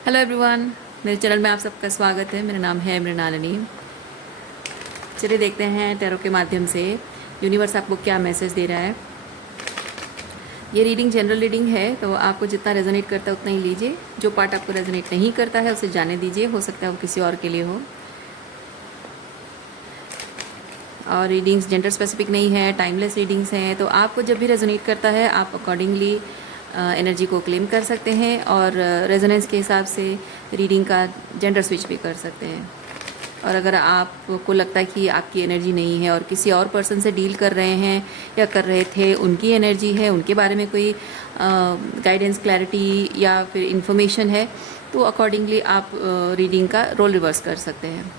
Hello everyone, मेरे channel में आप सबका स्वागत है। मेरा नाम है मृणालिनी। चलिए देखते हैं टैरो के माध्यम से यूनिवर्स आपको क्या मैसेज दे रहा है। ये रीडिंग जनरल रीडिंग है, तो आपको जितना रेजोनेट करता है उतना ही लीजिए। जो पार्ट आपको रेजोनेट नहीं करता है उसे जाने दीजिए, हो सकता है वो किसी और के लिए हो। और रीडिंग्स जेंडर स्पेसिफिक नहीं है, टाइमलेस रीडिंग्स हैं, तो आपको जब भी रेजोनेट करता है आप अकॉर्डिंगली एनर्जी को क्लेम कर सकते हैं और रेजोनेंस के हिसाब से रीडिंग का जेंडर स्विच भी कर सकते हैं। और अगर आपको लगता है कि आपकी एनर्जी नहीं है और किसी और पर्सन से डील कर रहे हैं या कर रहे थे, उनकी एनर्जी है, उनके बारे में कोई गाइडेंस, क्लैरिटी या फिर इंफॉर्मेशन है, तो अकॉर्डिंगली आप रीडिंग का रोल रिवर्स कर सकते हैं।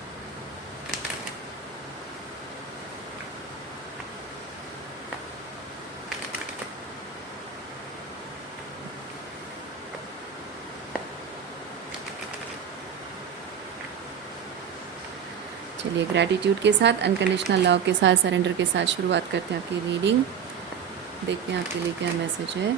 चलिए ग्रैटिट्यूड के साथ, अनकंडीशनल लव के साथ, सरेंडर के साथ शुरुआत करते हैं आपकी रीडिंग। देखते हैं आपके लिए क्या मैसेज है।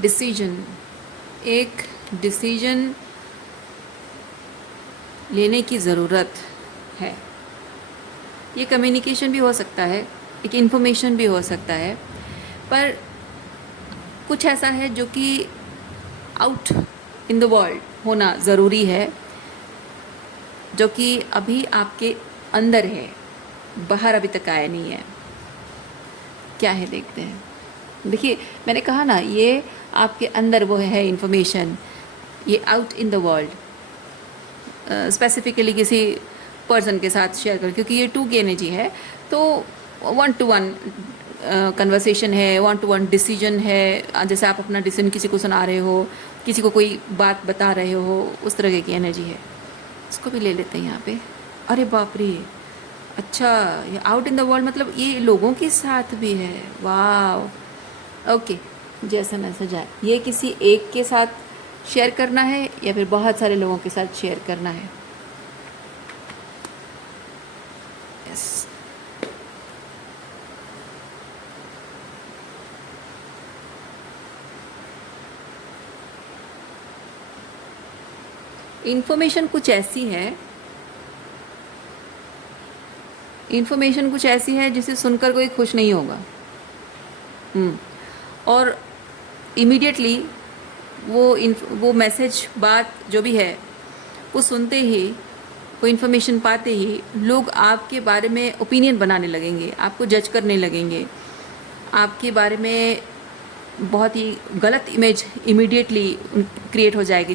डिसीजन, एक डिसीजन लेने की ज़रूरत है। ये कम्युनिकेशन भी हो सकता है, एक इन्फॉर्मेशन भी हो सकता है, पर कुछ ऐसा है जो कि आउट इन द वर्ल्ड होना ज़रूरी है, जो कि अभी आपके अंदर है, बाहर अभी तक आया नहीं है। क्या है देखते हैं। देखिए, मैंने कहा ना, ये आपके अंदर वो है इन्फॉर्मेशन, ये out in the world specifically किसी पर्सन के साथ शेयर कर, क्योंकि ये 2 की एनर्जी है, तो 1 to 1 कन्वर्सेशन है, 1 to 1 डिसीजन है। जैसे आप अपना डिसीजन किसी को सुना रहे हो, किसी को कोई बात बता रहे हो, उस तरह की एनर्जी है। इसको भी ले लेते हैं यहाँ पे। अरे बाप रे, अच्छा, ये आउट इन द वर्ल्ड मतलब ये लोगों के साथ भी है। वाह, ओके, जैसा मैसेज आया, ये किसी एक के साथ शेयर करना है या फिर बहुत सारे लोगों के साथ शेयर करना है। यस, इन्फॉर्मेशन कुछ ऐसी है, इन्फॉर्मेशन कुछ ऐसी है जिसे सुनकर कोई खुश नहीं होगा। और इमीडिएटली वो मैसेज, बात जो भी है, वो सुनते ही, वो इन्फॉर्मेशन पाते ही लोग आपके बारे में ओपिनियन बनाने लगेंगे, आपको जज करने लगेंगे, आपके बारे में बहुत ही गलत इमेज इमीडिएटली क्रिएट हो जाएगी।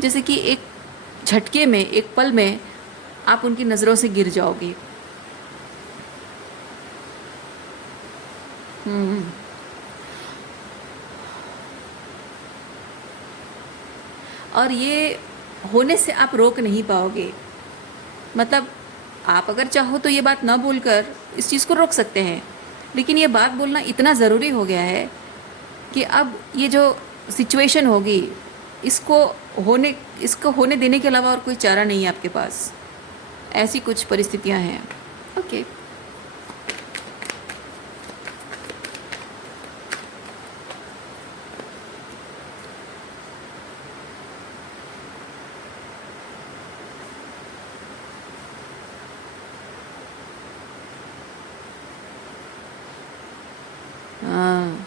जैसे कि एक झटके में, एक पल में आप उनकी नज़रों से गिर जाओगे। और ये होने से आप रोक नहीं पाओगे। मतलब आप अगर चाहो तो ये बात ना बोलकर इस चीज़ को रोक सकते हैं, लेकिन ये बात बोलना इतना ज़रूरी हो गया है कि अब ये जो सिचुएशन होगी, इसको होने देने के अलावा और कोई चारा नहीं है आपके पास। ऐसी कुछ परिस्थितियां हैं। ओके, हाँ,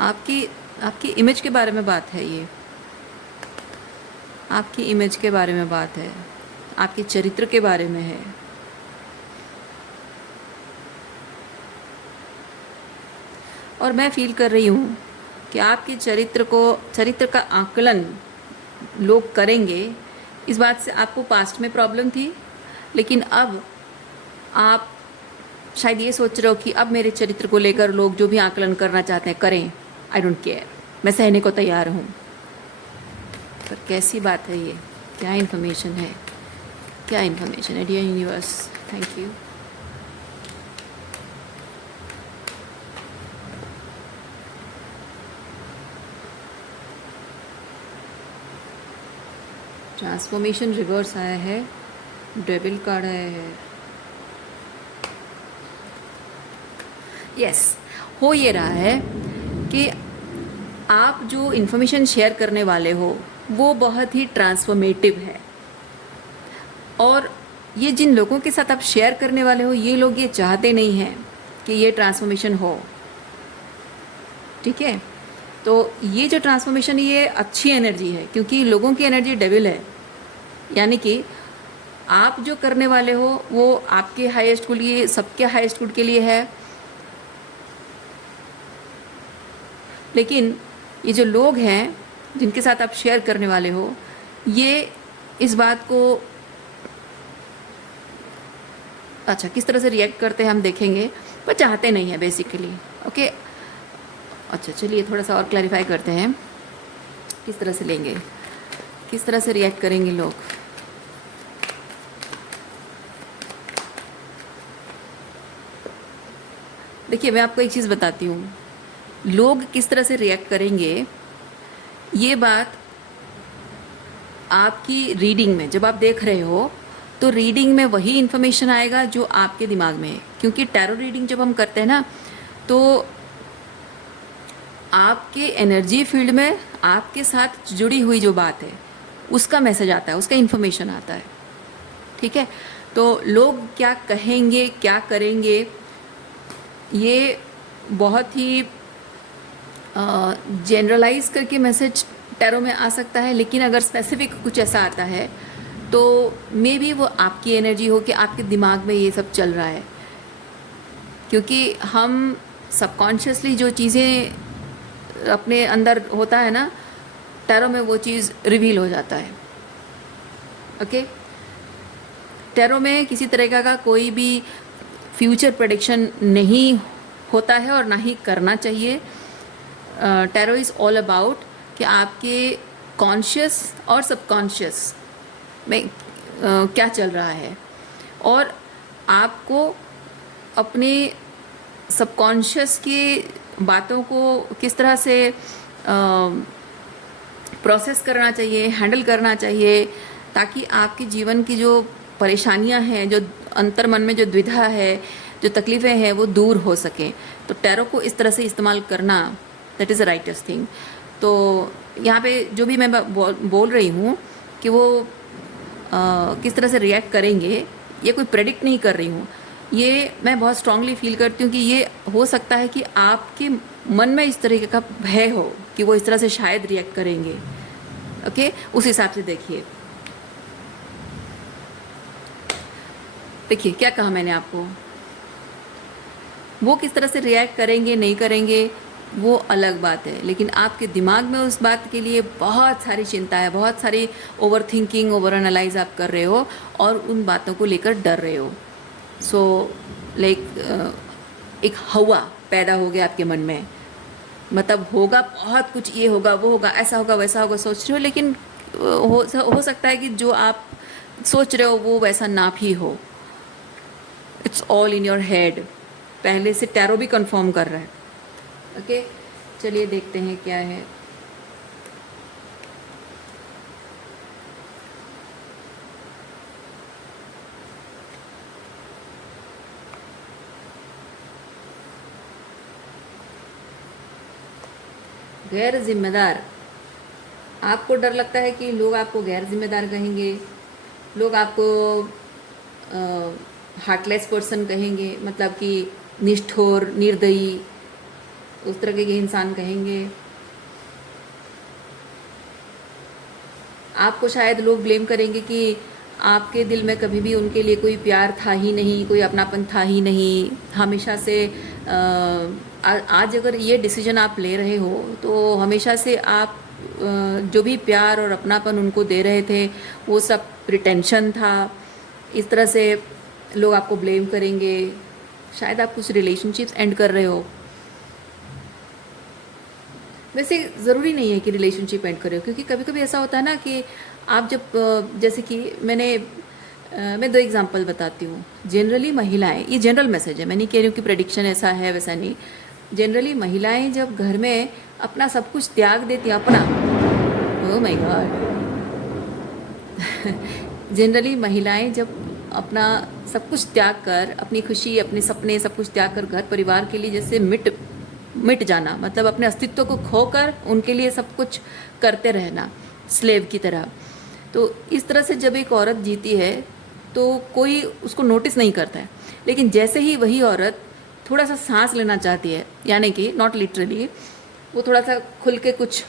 आपकी आपकी इमेज के बारे में बात है ये। आपकी इमेज के बारे में बात है, आपके चरित्र के बारे में है। और मैं फील कर रही हूँ कि आपके चरित्र का आकलन लोग करेंगे। इस बात से आपको पास्ट में प्रॉब्लम थी, लेकिन अब आप शायद ये सोच रहे हो कि अब मेरे चरित्र को लेकर लोग जो भी आकलन करना चाहते हैं करें, आई डोंट केयर, मैं सहने को तैयार हूँ। पर कैसी बात है ये? क्या इन्फॉर्मेशन है? क्या इन्फॉर्मेशन है dear universe? Thank you. Transformation reverse आया है, डेविल कार्ड है। यस, हो ये रहा है कि आप जो इन्फॉर्मेशन शेयर करने वाले हो वो बहुत ही ट्रांसफॉर्मेटिव है, और ये जिन लोगों के साथ आप शेयर करने वाले हो ये लोग ये चाहते नहीं हैं कि ये ट्रांसफॉर्मेशन हो। ठीक है, तो ये जो ट्रांसफॉर्मेशन ये अच्छी एनर्जी है, क्योंकि लोगों की एनर्जी डेविल है, यानी कि आप जो करने वाले हो वो आपके हाईएस्ट गुड के लिए, सबके हाईएस्ट गुड के लिए है। लेकिन ये जो लोग हैं जिनके साथ आप शेयर करने वाले हो, ये इस बात को अच्छा किस तरह से रिएक्ट करते हैं हम देखेंगे, पर चाहते नहीं है बेसिकली। ओके, अच्छा चलिए थोड़ा सा और क्लैरिफाई करते हैं, किस तरह से लेंगे, किस तरह से रिएक्ट करेंगे लोग। देखिए मैं आपको एक चीज़ बताती हूँ, लोग किस तरह से रिएक्ट करेंगे ये बात आपकी रीडिंग में, जब आप देख रहे हो तो रीडिंग में वही इन्फॉर्मेशन आएगा जो आपके दिमाग में है। क्योंकि टैरो रीडिंग जब हम करते हैं ना, तो आपके एनर्जी फील्ड में आपके साथ जुड़ी हुई जो बात है उसका मैसेज आता है, उसका इन्फॉर्मेशन आता है। ठीक है, तो लोग क्या कहेंगे क्या करेंगे ये बहुत ही जनरलाइज करके मैसेज टैरो में आ सकता है, लेकिन अगर स्पेसिफिक कुछ ऐसा आता है तो मे बी वो आपकी एनर्जी हो कि आपके दिमाग में ये सब चल रहा है। क्योंकि हम सबकॉन्शियसली जो चीज़ें अपने अंदर होता है ना, टैरो में वो चीज़ रिवील हो जाता है। ओके, टैरो में किसी तरह का कोई भी फ्यूचर प्रेडिक्शन नहीं होता है और ना ही करना चाहिए। टैरो इज़ ऑल अबाउट कि आपके कॉन्शियस और सबकॉन्शियस में क्या चल रहा है, और आपको अपने सबकॉन्शियस की बातों को किस तरह से प्रोसेस करना चाहिए, हैंडल करना चाहिए, ताकि आपके जीवन की जो परेशानियां हैं, जो अंतर मन में जो द्विधा है, जो तकलीफ़ें हैं वो दूर हो सकें। तो टैरो को इस तरह से इस्तेमाल करना, that is the rightest thing. तो यहाँ पे जो भी मैं बोल रही हूँ कि वो किस तरह से रिएक्ट करेंगे, ये कोई प्रेडिक्ट नहीं कर रही हूँ, ये मैं बहुत स्ट्रांगली फील करती हूँ कि ये हो सकता है कि आपके मन में इस तरीके का भय हो कि वो इस तरह से शायद रिएक्ट करेंगे। ओके, उस हिसाब से देखिए क्या कहा मैंने आपको, वो किस तरह से रिएक्ट करेंगे नहीं करेंगे वो अलग बात है, लेकिन आपके दिमाग में उस बात के लिए बहुत सारी चिंता है, बहुत सारी ओवर थिंकिंग, ओवर एनालाइज आप कर रहे हो और उन बातों को लेकर डर रहे हो। सो एक हवा पैदा हो गया आपके मन में, मतलब होगा बहुत कुछ, ये होगा वो होगा, ऐसा होगा वैसा होगा सोच रहे हो, लेकिन हो सकता है कि जो आप सोच रहे हो वो वैसा ना भी हो। It's all in your head, पहले से टैरो भी कंफर्म कर रहा है। ओके, चलिए देखते हैं क्या है। गैर जिम्मेदार, आपको डर लगता है कि लोग आपको गैर जिम्मेदार कहेंगे, लोग आपको हार्टलेस पर्सन कहेंगे, मतलब कि निष्ठुर, निर्दयी, उस तरह के इंसान कहेंगे। आपको शायद लोग ब्लेम करेंगे कि आपके दिल में कभी भी उनके लिए कोई प्यार था ही नहीं, कोई अपनापन था ही नहीं, हमेशा से आज अगर ये डिसीजन आप ले रहे हो तो हमेशा से आप जो भी प्यार और अपनापन उनको दे रहे थे वो सब प्रिटेंशन था। इस तरह से लोग आपको ब्लेम करेंगे। शायद आप कुछ रिलेशनशिप्स एंड कर रहे हो। वैसे ज़रूरी नहीं है कि रिलेशनशिप एंड करें, क्योंकि कभी कभी ऐसा होता है ना कि आप जब जैसे कि मैं 2 एग्जांपल बताती हूँ। जनरली महिलाएं, ये जनरल मैसेज है, मैं नहीं कह रही हूँ कि प्रेडिक्शन ऐसा है वैसा नहीं। जनरली महिलाएं जब घर में अपना सब कुछ त्याग देती हैं, अपना, ओह माय गॉड, जनरली महिलाएं जब अपना सब कुछ त्याग कर, अपनी खुशी, अपने सपने सब कुछ त्याग कर घर परिवार के लिए जैसे मिट जाना, मतलब अपने अस्तित्व को खोकर उनके लिए सब कुछ करते रहना स्लेव की तरह। तो इस तरह से जब एक औरत जीती है तो कोई उसको नोटिस नहीं करता है। लेकिन जैसे ही वही औरत थोड़ा सा सांस लेना चाहती है, यानी कि नॉट लिटरली, वो थोड़ा सा खुल के कुछ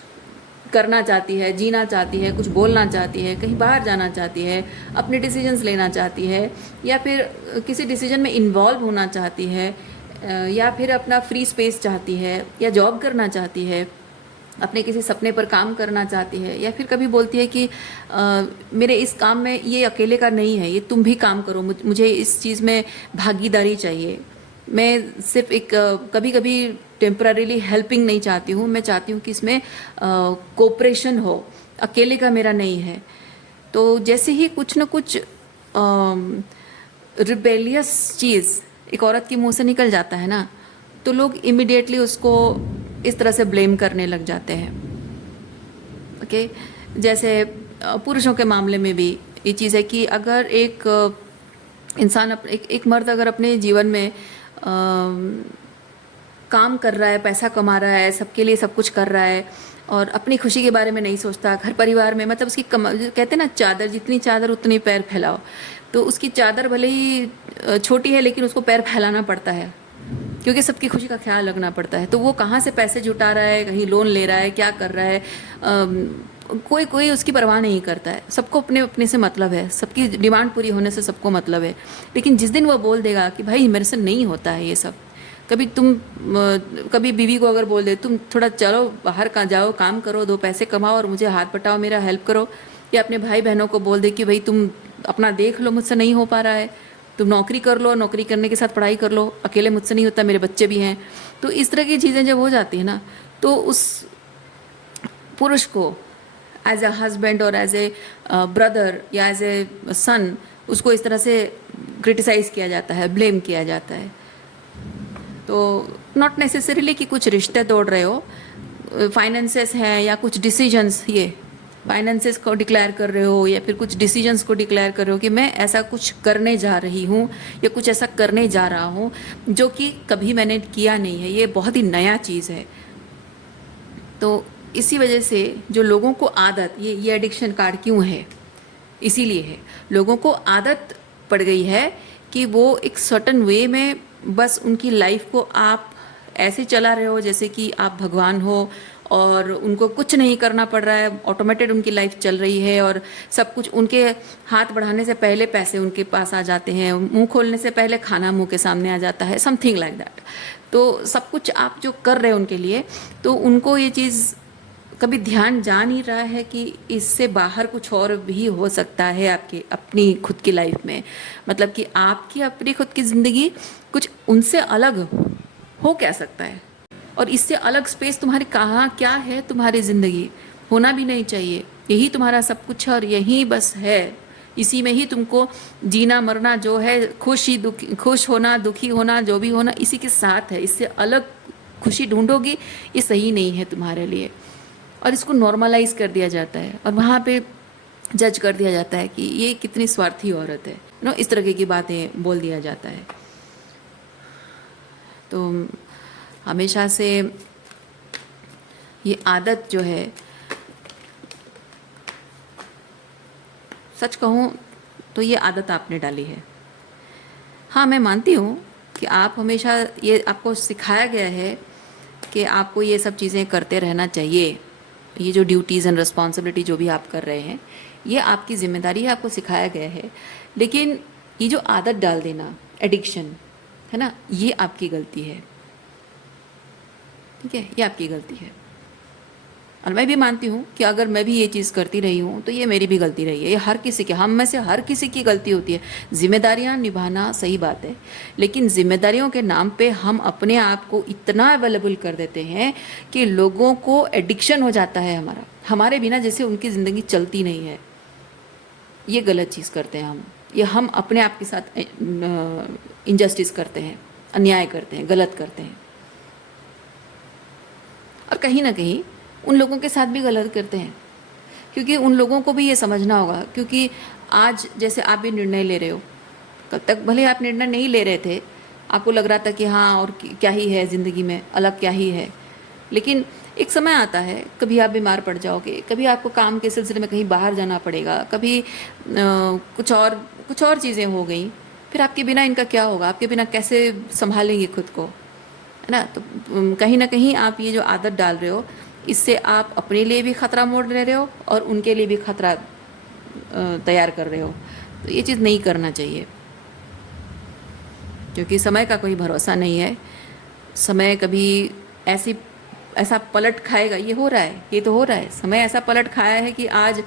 करना चाहती है, जीना चाहती है, कुछ बोलना चाहती है, कहीं बाहर जाना चाहती है, अपने डिसीजंस लेना चाहती है, या फिर किसी डिसीजन में इन्वॉल्व होना चाहती है, या फिर अपना फ्री स्पेस चाहती है, या जॉब करना चाहती है, अपने किसी सपने पर काम करना चाहती है, या फिर कभी बोलती है कि मेरे इस काम में ये अकेले का नहीं है, ये तुम भी काम करो, मुझे इस चीज़ में भागीदारी चाहिए। मैं सिर्फ एक कभी कभी टेम्पररीली हेल्पिंग नहीं चाहती हूँ, मैं चाहती हूँ कि इसमें कोऑपरेशन हो, अकेले का मेरा नहीं है। तो जैसे ही कुछ न कुछ रिबेलियस चीज़ एक औरत के मुंह से निकल जाता है ना, तो लोग इमिडिएटली उसको इस तरह से ब्लेम करने लग जाते हैं। ओके, जैसे पुरुषों के मामले में भी ये चीज़ है कि अगर एक इंसान एक मर्द अगर अपने जीवन में काम कर रहा है, पैसा कमा रहा है, सबके लिए सब कुछ कर रहा है और अपनी खुशी के बारे में नहीं सोचता, घर परिवार में मतलब उसकी कहते हैं ना, चादर जितनी चादर उतनी पैर फैलाओ, तो उसकी चादर भले ही छोटी है लेकिन उसको पैर फैलाना पड़ता है, क्योंकि सबकी खुशी का ख्याल रखना पड़ता है। तो वो कहाँ से पैसे जुटा रहा है, कहीं लोन ले रहा है, क्या कर रहा है, कोई उसकी परवाह नहीं करता है। सबको अपने अपने से मतलब है, सबकी डिमांड पूरी होने से सबको मतलब है। लेकिन जिस दिन वो बोल देगा कि भाई मेरे से नहीं होता है ये सब, कभी बीवी को अगर बोल दे तुम थोड़ा चलो बाहर का जाओ, काम करो, 2 पैसे कमाओ और मुझे हाथ बटाओ, मेरा हेल्प करो, या अपने भाई बहनों को बोल दे कि भाई तुम अपना देख लो, मुझसे नहीं हो पा रहा है, तुम नौकरी कर लो, नौकरी करने के साथ पढ़ाई कर लो, अकेले मुझसे नहीं होता, मेरे बच्चे भी हैं। तो इस तरह की चीज़ें जब हो जाती है ना, तो उस पुरुष को एज ए हस्बैंड और एज ए ब्रदर या एज ए सन उसको इस तरह से क्रिटिसाइज़ किया जाता है, ब्लेम किया जाता है। तो नॉट नेसेसरीली कि कुछ रिश्ते तोड़ रहे हो, फाइनेंसेस हैं या कुछ डिसीजंस, ये फाइनेंसेस को डिक्लेयर कर रहे हो या फिर कुछ डिसीजंस को डिक्लेयर कर रहे हो कि मैं ऐसा कुछ करने जा रही हूँ या कुछ ऐसा करने जा रहा हूँ जो कि कभी मैंने किया नहीं है, ये बहुत ही नया चीज़ है। तो इसी वजह से जो लोगों को आदत, ये एडिक्शन कार्ड क्यों है, इसीलिए है, लोगों को आदत पड़ गई है कि वो एक सर्टन वे में बस उनकी लाइफ को आप ऐसे चला रहे हो जैसे कि आप भगवान हो और उनको कुछ नहीं करना पड़ रहा है, ऑटोमेटेड उनकी लाइफ चल रही है और सब कुछ उनके हाथ बढ़ाने से पहले पैसे उनके पास आ जाते हैं, मुंह खोलने से पहले खाना मुंह के सामने आ जाता है, समथिंग लाइक दैट। तो सब कुछ आप जो कर रहे हो उनके लिए, तो उनको ये चीज़ कभी ध्यान जा नहीं रहा है कि इससे बाहर कुछ और भी हो सकता है आपकी अपनी खुद की लाइफ में, मतलब कि आपकी अपनी खुद की ज़िंदगी कुछ उनसे अलग हो क्या सकता है, और इससे अलग स्पेस तुम्हारी कहाँ क्या है, तुम्हारी ज़िंदगी होना भी नहीं चाहिए, यही तुम्हारा सब कुछ है और यही बस है, इसी में ही तुमको जीना मरना जो है, खुश होना, दुखी होना, जो भी होना इसी के साथ है, इससे अलग खुशी ढूंढोगी ये सही नहीं है तुम्हारे लिए। और इसको नॉर्मलाइज कर दिया जाता है और वहाँ पे जज कर दिया जाता है कि ये कितनी स्वार्थी औरत है, नो, इस तरह की बातें बोल दिया जाता है। तो हमेशा से ये आदत जो है, सच कहूँ तो ये आदत आपने डाली है। हाँ, मैं मानती हूँ कि आप हमेशा ये आपको सिखाया गया है कि आपको ये सब चीज़ें करते रहना चाहिए, ये जो ड्यूटीज़ एंड रिस्पॉन्सिबिलिटी जो भी आप कर रहे हैं ये आपकी जिम्मेदारी है, आपको सिखाया गया है। लेकिन ये जो आदत डाल देना, एडिक्शन है ना, ये आपकी गलती है, ठीक है, ये आपकी गलती है। और मैं भी मानती हूँ कि अगर मैं भी ये चीज़ करती रही हूँ तो ये मेरी भी गलती रही है, ये हर किसी की, हम में से हर किसी की गलती होती है। जिम्मेदारियाँ निभाना सही बात है, लेकिन जिम्मेदारियों के नाम पे हम अपने आप को इतना अवेलेबल कर देते हैं कि लोगों को एडिक्शन हो जाता है हमारे बिना जैसे उनकी ज़िंदगी चलती नहीं है। ये गलत चीज़ करते हैं हम अपने आप के साथ इनजस्टिस करते हैं, अन्याय करते हैं, गलत करते हैं, और कहीं ना कहीं उन लोगों के साथ भी गलत करते हैं, क्योंकि उन लोगों को भी ये समझना होगा, क्योंकि आज जैसे आप भी निर्णय ले रहे हो कल तक भले आप निर्णय नहीं ले रहे थे, आपको लग रहा था कि हाँ और क्या ही है ज़िंदगी में, अलग क्या ही है, लेकिन एक समय आता है, कभी आप बीमार पड़ जाओगे, कभी आपको काम के सिलसिले में कहीं बाहर जाना पड़ेगा, कभी कुछ और चीज़ें हो गई, फिर आपके बिना इनका क्या होगा, आपके बिना कैसे संभालेंगे खुद को, है ना। तो कहीं ना कहीं आप ये जो आदत डाल रहे हो, इससे आप अपने लिए भी ख़तरा मोड़ ले रहे हो और उनके लिए भी ख़तरा तैयार कर रहे हो। तो ये चीज़ नहीं करना चाहिए, क्योंकि समय का कोई भरोसा नहीं है। समय कभी ऐसा पलट खाएगा, ये हो रहा है, ये तो हो रहा है, समय ऐसा पलट खाया है कि आज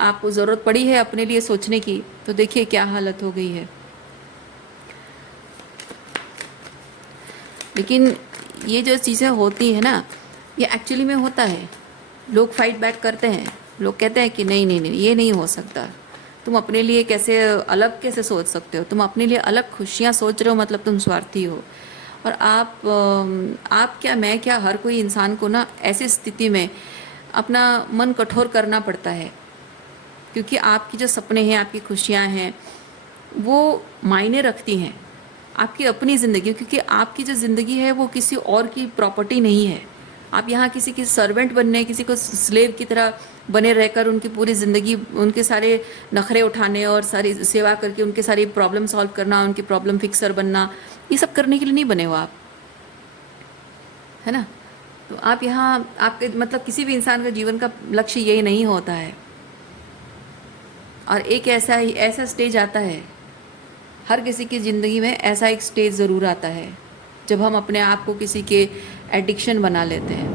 आपको ज़रूरत पड़ी है अपने लिए सोचने की, तो देखिए क्या हालत हो गई है। लेकिन ये जो चीज़ें होती है ना, ये एक्चुअली में होता है, लोग फाइट बैक करते हैं, लोग कहते हैं कि नहीं नहीं नहीं, ये नहीं हो सकता, तुम अपने लिए कैसे सोच सकते हो, तुम अपने लिए अलग खुशियाँ सोच रहे हो, मतलब तुम स्वार्थी हो। और आप क्या, मैं क्या, हर कोई इंसान को ना ऐसी स्थिति में अपना मन कठोर करना पड़ता है, क्योंकि आपकी जो सपने हैं, आपकी खुशियाँ हैं, वो मायने रखती हैं आपकी अपनी ज़िंदगी, क्योंकि आपकी जो ज़िंदगी है वो किसी और की प्रॉपर्टी नहीं है। आप यहाँ किसी की सर्वेंट बनने, किसी को स्लेव की तरह बने रहकर उनकी पूरी ज़िंदगी, उनके सारे नखरे उठाने और सारी सेवा करके उनके सारी प्रॉब्लम सॉल्व करना, उनकी प्रॉब्लम फिक्सर बनना, ये सब करने के लिए नहीं बने हो आप, है ना। तो आप यहाँ, आपके मतलब किसी भी इंसान का जीवन का लक्ष्य यही नहीं होता है। और एक ऐसा स्टेज आता है, हर किसी की ज़िंदगी में ऐसा एक स्टेज ज़रूर आता है जब हम अपने आप को किसी के एडिक्शन बना लेते हैं।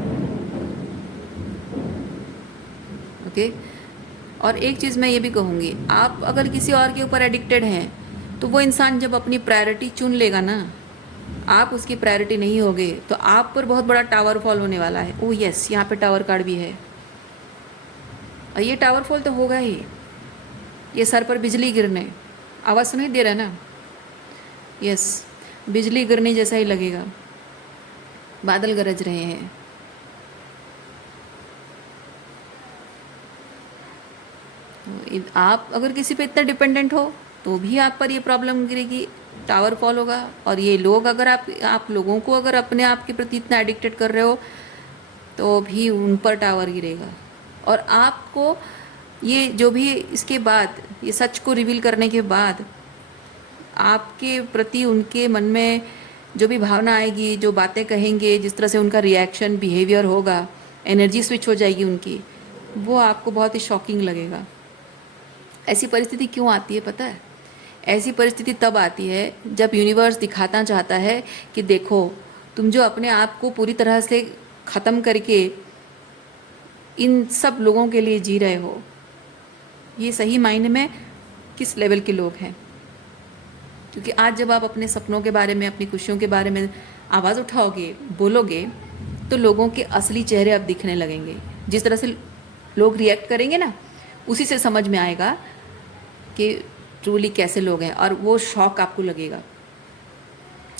ओके। और एक चीज़ मैं ये भी कहूँगी, आप अगर किसी और के ऊपर एडिक्टेड हैं, तो वो इंसान जब अपनी प्रायोरिटी चुन लेगा ना, आप उसकी प्रायोरिटी नहीं होगे, तो आप पर बहुत बड़ा टावर फॉल होने वाला है। ओह यस, यहाँ पे टावर कार्ड भी है, और ये टावर फॉल तो होगा ही। ये सर पर बिजली गिरने, आवाज़ सुनाई दे रहा है ना, यस, बिजली गिरने जैसा ही लगेगा, बादल गरज रहे हैं। तो आप अगर किसी पे इतना डिपेंडेंट हो, तो भी आप पर ये प्रॉब्लम गिरेगी, टावर फॉल होगा। और ये लोग, अगर आप लोगों को अगर अपने आप के प्रति इतना एडिक्टेड कर रहे हो, तो भी उन पर टावर गिरेगा। और आपको ये जो भी इसके बाद, ये सच को रिवील करने के बाद, आपके प्रति उनके मन में जो भी भावना आएगी, जो बातें कहेंगे, जिस तरह से उनका रिएक्शन, बिहेवियर होगा, एनर्जी स्विच हो जाएगी उनकी, वो आपको बहुत ही शॉकिंग लगेगा। ऐसी परिस्थिति क्यों आती है पता है? ऐसी परिस्थिति तब आती है जब यूनिवर्स दिखाना चाहता है कि देखो, तुम जो अपने आप को पूरी तरह से ख़त्म करके इन सब लोगों के लिए जी रहे हो, ये सही मायने में किस लेवल के लोग हैं। क्योंकि आज जब आप अपने सपनों के बारे में, अपनी खुशियों के बारे में आवाज़ उठाओगे, बोलोगे, तो लोगों के असली चेहरे अब दिखने लगेंगे। जिस तरह से लोग रिएक्ट करेंगे ना, उसी से समझ में आएगा कि ट्रूली कैसे लोग हैं, और वो शौक आपको लगेगा।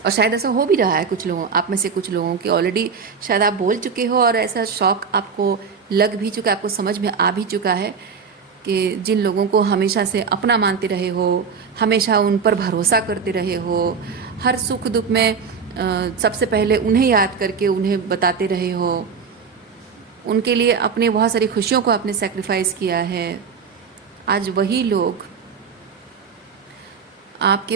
और शायद ऐसा हो भी रहा है कुछ लोगों, आप में से कुछ लोगों की ऑलरेडी शायद आप बोल चुके हो, और ऐसा शौक आपको लग भी चुका है, आपको समझ में आ भी चुका है कि जिन लोगों को हमेशा से अपना मानते रहे हो, हमेशा उन पर भरोसा करते रहे हो, हर सुख दुख में सबसे पहले उन्हें याद करके उन्हें बताते रहे हो, उनके लिए अपने बहुत सारी खुशियों को आपने सेक्रीफाइस किया है, आज वही लोग आप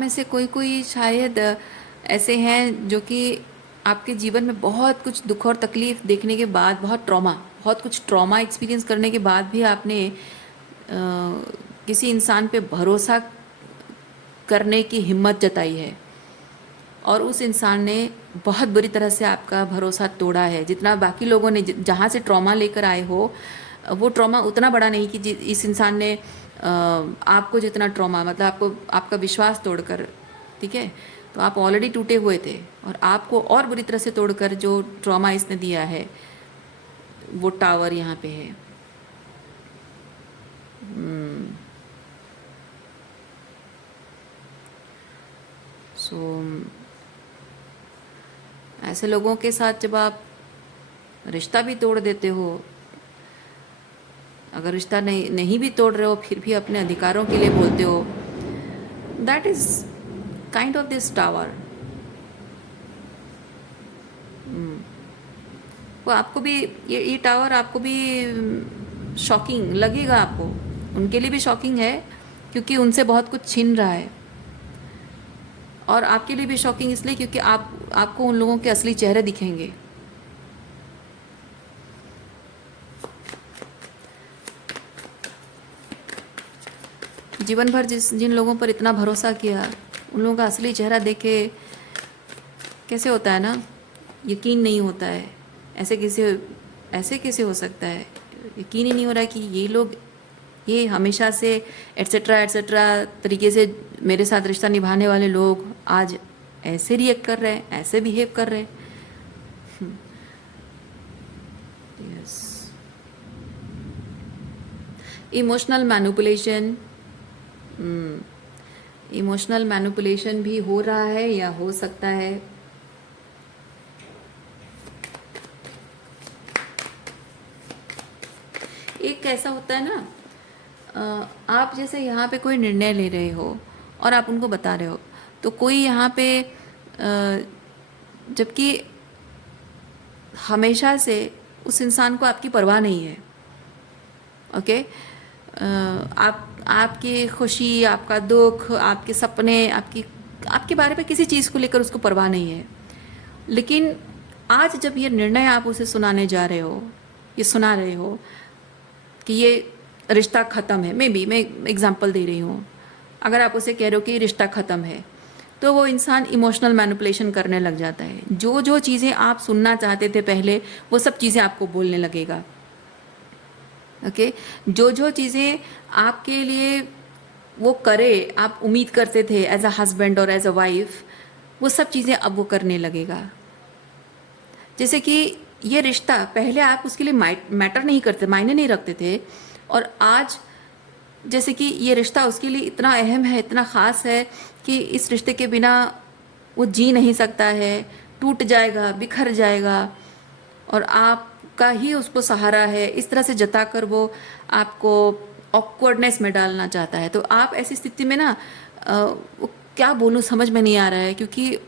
में से कोई शायद ऐसे हैं जो कि आपके जीवन में बहुत कुछ दुख और तकलीफ़ देखने के बाद, बहुत कुछ ट्रॉमा एक्सपीरियंस करने के बाद भी आपने किसी इंसान पे भरोसा करने की हिम्मत जताई है, और उस इंसान ने बहुत बुरी तरह से आपका भरोसा तोड़ा है। जितना बाकी लोगों ने जहाँ से ट्रॉमा लेकर आए हो, वो ट्रॉमा उतना बड़ा नहीं कि इस इंसान ने आपको जितना ट्रॉमा, मतलब आपका विश्वास तोड़कर, ठीक है, तो आप ऑलरेडी टूटे हुए थे, और आपको और बुरी तरह से तोड़कर जो ट्रॉमा इसने दिया है, वो टावर यहाँ पे है। सो ऐसे लोगों के साथ जब आप रिश्ता भी तोड़ देते हो, अगर रिश्ता नहीं भी तोड़ रहे हो, फिर भी अपने अधिकारों के लिए बोलते हो, that is kind of this tower. वो आपको भी ये टावर आपको भी शॉकिंग लगेगा, आपको उनके लिए भी शॉकिंग है क्योंकि उनसे बहुत कुछ छीन रहा है, और आपके लिए भी शॉकिंग इसलिए क्योंकि आपको उन लोगों के असली चेहरे दिखेंगे। जीवन भर जिन लोगों पर इतना भरोसा किया, उन लोगों का असली चेहरा देख के कैसे होता है ना, यकीन नहीं होता है। ऐसे कैसे हो सकता है, यकीन ही नहीं हो रहा है कि ये लोग, ये हमेशा से एट्सेट्रा एट्सेट्रा तरीके से मेरे साथ रिश्ता निभाने वाले लोग आज ऐसे रिएक्ट कर रहे हैं, ऐसे बिहेव कर रहे हैं। Yes, emotional manipulation, emotional manipulation भी हो रहा है या हो सकता है। एक ऐसा होता है ना, आप जैसे यहाँ पे कोई निर्णय ले रहे हो और आप उनको बता रहे हो, तो कोई यहाँ पे जबकि हमेशा से उस इंसान को आपकी परवाह नहीं है। ओके, आपकी खुशी, आपका दुख, आपके सपने, आपके बारे में किसी चीज़ को लेकर उसको परवाह नहीं है। लेकिन आज जब ये निर्णय आप उसे सुनाने जा रहे हो, ये सुना रहे हो कि ये रिश्ता ख़त्म है, मे बी मैं एग्जांपल दे रही हूँ, अगर आप उसे कह रहे हो कि रिश्ता ख़त्म है, तो वो इंसान इमोशनल मैनिपुलेशन करने लग जाता है। जो जो चीज़ें आप सुनना चाहते थे पहले, वो सब चीज़ें आपको बोलने लगेगा। ओके, जो जो चीज़ें आपके लिए वो करे, आप उम्मीद करते थे एज अ हस्बैंड और एज अ वाइफ, वो सब चीज़ें अब वो करने लगेगा। जैसे कि ये रिश्ता पहले आप उसके लिए मैटर नहीं करते, मायने नहीं रखते थे, और आज जैसे कि ये रिश्ता उसके लिए इतना अहम है, इतना ख़ास है कि इस रिश्ते के बिना वो जी नहीं सकता है, टूट जाएगा, बिखर जाएगा, और आपका ही उसको सहारा है, इस तरह से जताकर वो आपको ऑकवर्डनेस में डालना चाहता है। तो आप ऐसी स्थिति में ना, वो क्या बोलूँ समझ में नहीं आ रहा है, क्योंकि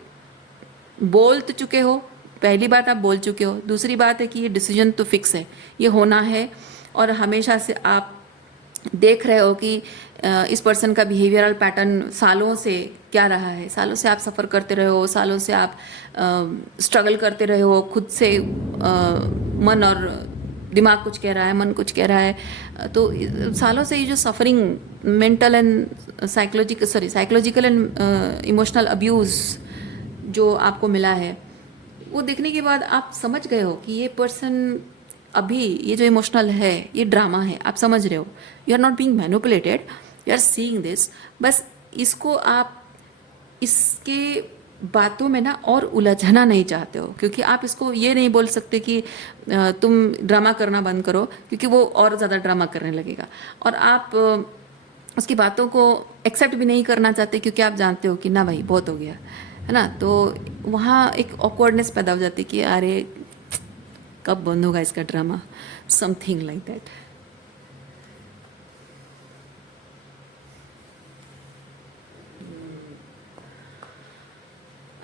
बोल तो चुके हो, पहली बात आप बोल चुके हो, दूसरी बात है कि ये डिसीजन तो फिक्स है, ये होना है, और हमेशा से आप देख रहे हो कि इस पर्सन का बिहेवियरल पैटर्न सालों से क्या रहा है, सालों से आप सफ़र करते रहे हो, सालों से आप स्ट्रगल करते रहे हो खुद से, मन और दिमाग कुछ कह रहा है, मन कुछ कह रहा है, तो सालों से ये जो suffering, mental and psychological and emotional abuse जो आपको मिला है, वो देखने के बाद आप समझ गए हो कि ये पर्सन अभी ये जो इमोशनल है ये ड्रामा है, आप समझ रहे हो, you are not being manipulated, you are seeing this. बस इसको आप इसके बातों में ना और उलझना नहीं चाहते हो, क्योंकि आप इसको ये नहीं बोल सकते कि तुम ड्रामा करना बंद करो, क्योंकि वो और ज़्यादा ड्रामा करने लगेगा, और आप उसकी बातों को एक्सेप्ट भी नहीं करना चाहते, क्योंकि आप जानते हो कि ना भाई बहुत हो गया है ना। तो वहाँ एक ऑकवर्डनेस पैदा हो जाती है कि अरे कब बंद होगा इसका drama, something like that.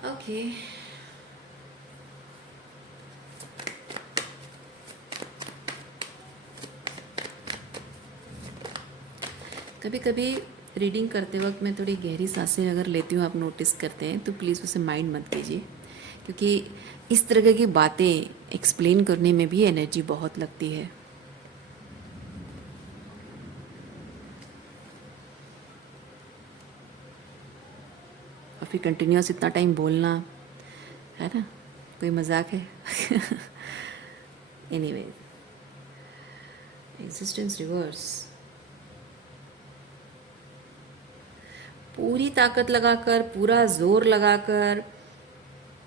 Okay, कभी कभी रीडिंग करते वक्त मैं थोड़ी गहरी सांसें अगर लेती हूँ, आप नोटिस करते हैं, तो प्लीज़ उसे माइंड मत कीजिए, क्योंकि इस तरह की बातें एक्सप्लेन करने में भी एनर्जी बहुत लगती है। और फिर कंटिन्यूस इतना टाइम बोलना, है ना, कोई मजाक है। एनीवे, एग्जिस्टेंस रिवर्स, पूरी ताकत लगाकर, पूरा जोर लगाकर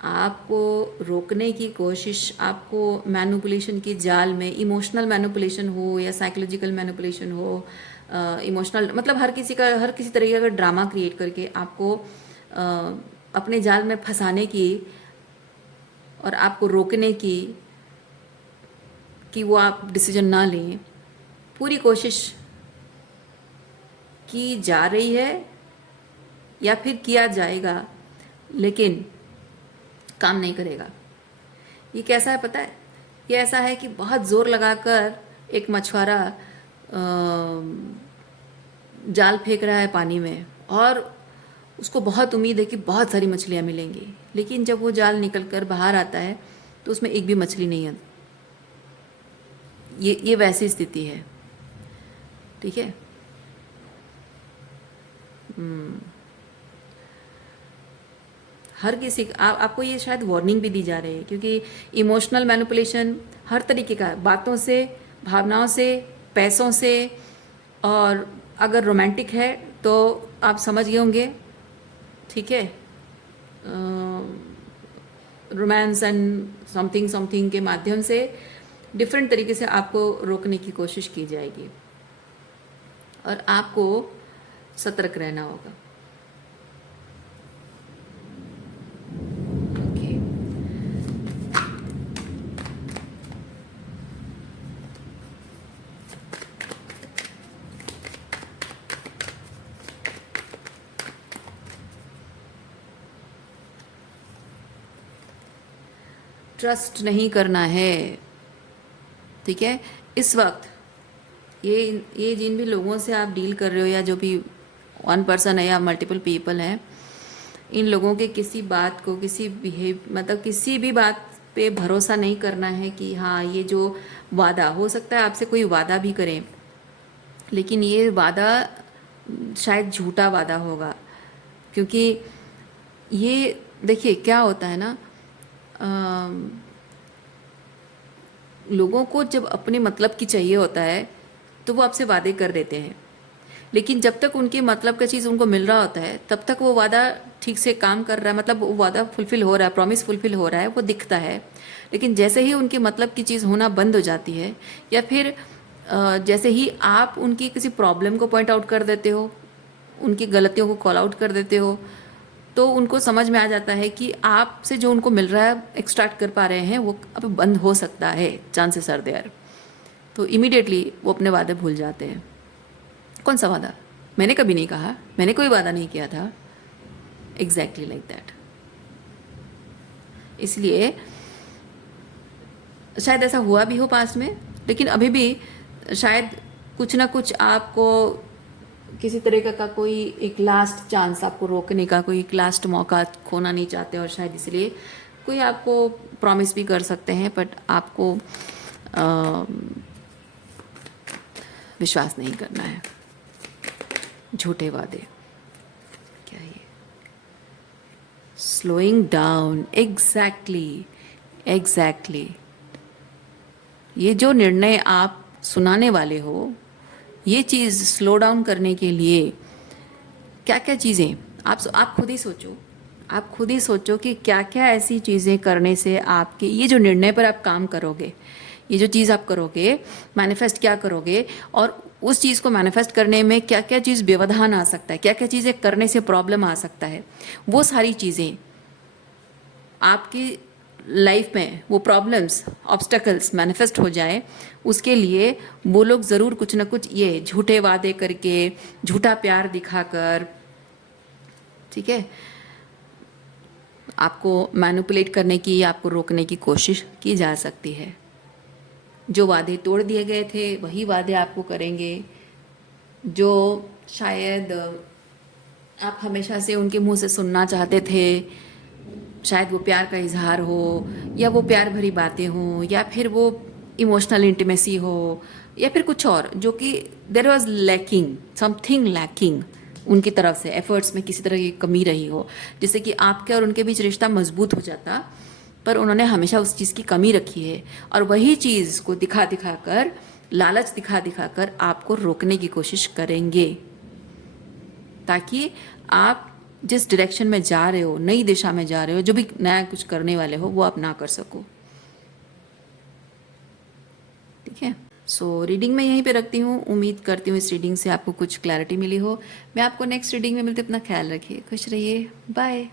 आपको रोकने की कोशिश, आपको मैनिपुलेशन की जाल में, इमोशनल मैनिपुलेशन हो या साइकोलॉजिकल मैनिपुलेशन हो, इमोशनल मतलब हर किसी तरीके का ड्रामा क्रिएट करके आपको अपने जाल में फंसाने की और आपको रोकने की कि वो आप डिसीजन ना लें, पूरी कोशिश की जा रही है, या फिर किया जाएगा लेकिन काम नहीं करेगा। ये कैसा है पता है? ये ऐसा है कि बहुत ज़ोर लगाकर एक मछुआरा जाल फेंक रहा है पानी में और उसको बहुत उम्मीद है कि बहुत सारी मछलियाँ मिलेंगी, लेकिन जब वो जाल निकल कर बाहर आता है तो उसमें एक भी मछली नहीं है। ये वैसी स्थिति है, ठीक है। हर किसी आपको ये शायद वार्निंग भी दी जा रही है, क्योंकि इमोशनल मैनिपुलेशन हर तरीके का, बातों से, भावनाओं से, पैसों से, और अगर रोमांटिक है तो आप समझ गए होंगे, ठीक है, रोमांस एंड समथिंग समथिंग के माध्यम से डिफरेंट तरीके से आपको रोकने की कोशिश की जाएगी और आपको सतर्क रहना होगा। ओके, ट्रस्ट नहीं करना है, ठीक है। इस वक्त ये जिन भी लोगों से आप डील कर रहे हो, या जो भी वन पर्सन है या मल्टीपल पीपल हैं, इन लोगों के किसी बात को, मतलब किसी भी बात पे भरोसा नहीं करना है कि हाँ ये जो वादा, हो सकता है आपसे कोई वादा भी करें लेकिन ये वादा शायद झूठा वादा होगा, क्योंकि ये देखिए क्या होता है ना, लोगों को जब अपने मतलब की चाहिए होता है तो वो आपसे वादे कर देते हैं, लेकिन जब तक उनके मतलब का चीज़ उनको मिल रहा होता है तब तक वो वादा ठीक से काम कर रहा है, मतलब वो वादा फुलफिल हो रहा है, प्रॉमिस फुलफिल हो रहा है, वो दिखता है। लेकिन जैसे ही उनके मतलब की चीज़ होना बंद हो जाती है, या फिर जैसे ही आप उनकी किसी प्रॉब्लम को पॉइंट आउट कर देते हो, उनकी गलतियों को कॉल आउट कर देते हो, तो उनको समझ में आ जाता है कि आपसे जो उनको मिल रहा है, एक्सट्रैक्ट कर पा रहे हैं, वो अब बंद हो सकता है, चांसेस आर देयर। तो इमीडिएटली वो अपने वादे भूल जाते हैं। कौन सा वादा? मैंने कभी नहीं कहा, मैंने कोई वादा नहीं किया था। Exactly like that. इसलिए शायद ऐसा हुआ भी हो पास्ट में, लेकिन अभी भी शायद कुछ ना कुछ आपको किसी तरीके का कोई एक लास्ट चांस, आपको रोकने का कोई एक लास्ट मौका खोना नहीं चाहते, और शायद इसलिए कोई आपको प्रॉमिस भी कर सकते हैं, बट आपको विश्वास नहीं करना है। झूठे वादे, क्या ये स्लोइंग डाउन, एग्जैक्टली ये जो निर्णय आप सुनाने वाले हो, ये चीज़ स्लो डाउन करने के लिए क्या क्या चीज़ें आप खुद ही सोचो कि क्या क्या ऐसी चीज़ें करने से आपके ये जो निर्णय पर आप काम करोगे, ये जो चीज़ आप करोगे, मैनिफेस्ट क्या करोगे, और उस चीज़ को मैनिफेस्ट करने में क्या क्या चीज़ व्यवधान आ सकता है, क्या क्या चीज़ें करने से प्रॉब्लम आ सकता है, वो सारी चीज़ें आपकी लाइफ में, वो प्रॉब्लम्स, ऑब्स्टेकल्स मैनिफेस्ट हो जाए, उसके लिए वो लोग ज़रूर कुछ ना कुछ ये झूठे वादे करके, झूठा प्यार दिखाकर, ठीक है, आपको मैनिपुलेट करने की, आपको रोकने की कोशिश की जा सकती है। जो वादे तोड़ दिए गए थे वही वादे आपको करेंगे, जो शायद आप हमेशा से उनके मुंह से सुनना चाहते थे, शायद वो प्यार का इजहार हो, या वो प्यार भरी बातें हों, या फिर वो इमोशनल इंटीमेसी हो, या फिर कुछ और, जो कि there was lacking, something lacking उनकी तरफ से, एफर्ट्स में किसी तरह की कमी रही हो, जिससे कि आपके और उनके बीच रिश्ता मजबूत हो जाता, पर उन्होंने हमेशा उस चीज़ की कमी रखी है, और वही चीज़ को दिखा दिखा कर, लालच दिखा दिखा कर आपको रोकने की कोशिश करेंगे, ताकि आप जिस डायरेक्शन में जा रहे हो, नई दिशा में जा रहे हो, जो भी नया कुछ करने वाले हो, वो आप ना कर सको, ठीक है। सो रीडिंग मैं यहीं पे रखती हूँ। उम्मीद करती हूँ इस रीडिंग से आपको कुछ क्लैरिटी मिली हो। मैं आपको नेक्स्ट रीडिंग में मिलते, अपना ख्याल रखिए, खुश रहिए, बाय।